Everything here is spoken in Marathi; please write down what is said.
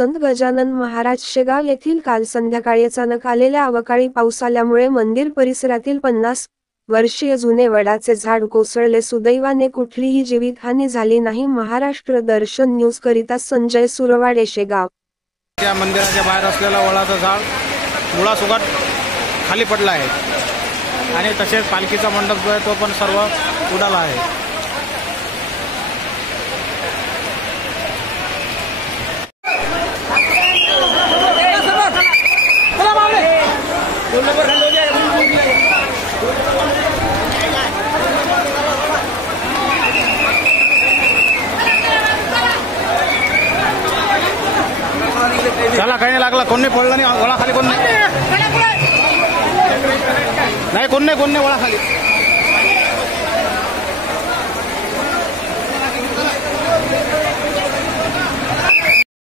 संत गजानन महाराज शेगाव येथील काल संध्याकाळी अचानक आलेल्या अवकाळी पाऊस आल्यामुळे मंदिर परिसरातील 50 वर्षीय जुने वडाचे झाड कोसळले. सुदैवाने कुठलीही जीवितहानी झाली नाही. महाराष्ट्र दर्शन न्यूज करिता संजय सुरवाडे, शेगाव. त्या मंदिराच्या बाहेर असलेला वडाचं झाड मुळासुगट खाली पडला आहे आणि तसेच पालखीचा मंडप जो आहे तो पण सर्व उडाला आहे. चला, काही नाही लागला, कोण नाही पडलं नाही, वळा खाली कोण नाही, कोण नाही वळा खाली.